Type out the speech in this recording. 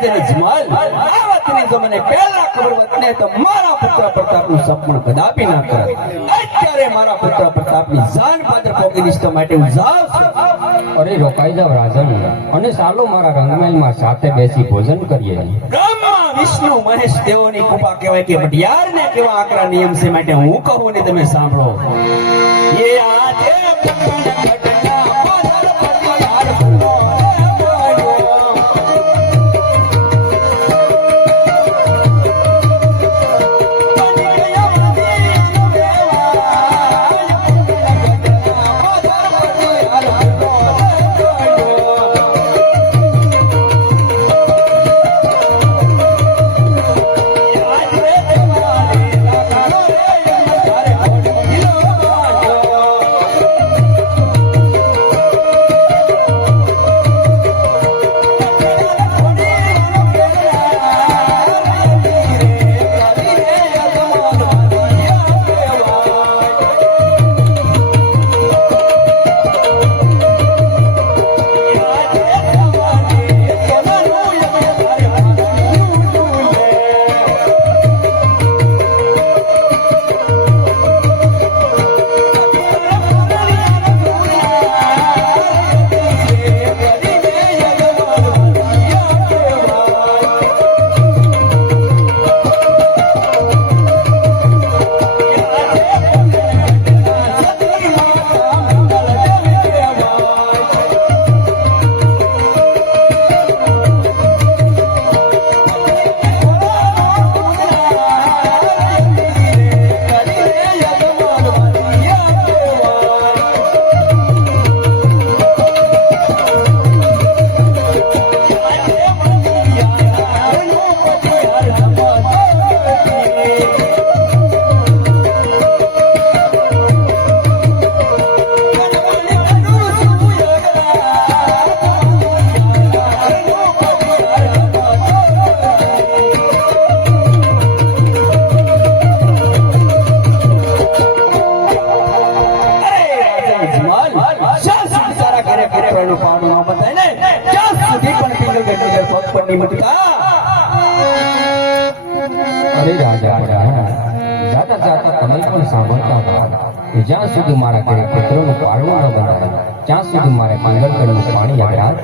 રાજન જમાલ આ વાતની જો મને પહેલા ખબર હોત ને તો મારા પુત્ર પ્રતાપનું સપનું કદાપી ના કરત અત્યારે મારા પુત્ર પ્રતાપની જાન પાત્ર પોકિનિષ્ઠ માટે હું જાઉં છું. અરે રોકાઈ જાવ રાજન. અને ચાલો મારા રંગમહેલમાં સાથે બેસી ભોજન કરીએ. બ્રહ્મા વિષ્ણુ મહેશ દેવોની કૃપા કહેવાય કે ભટિયારને કેવા આકરા નિયમ છે માટે હું કહું ને તમે સાંભળો. એ આજે તારા ઘરે પુત્રનું પારણું ને, ત્યાં સુધી પણ પિંગલગઢની અંદર પગ પણ નહીં મૂકતા. અરે રાજા પડા જાતા જાતા તમે પણ સાંભળતા હતા કે જ્યાં સુધી મારા ઘરે પુત્રનું પાળવું ન બનાવે ત્યાં સુધી મારે પિંગલકરનું પાણી યાદ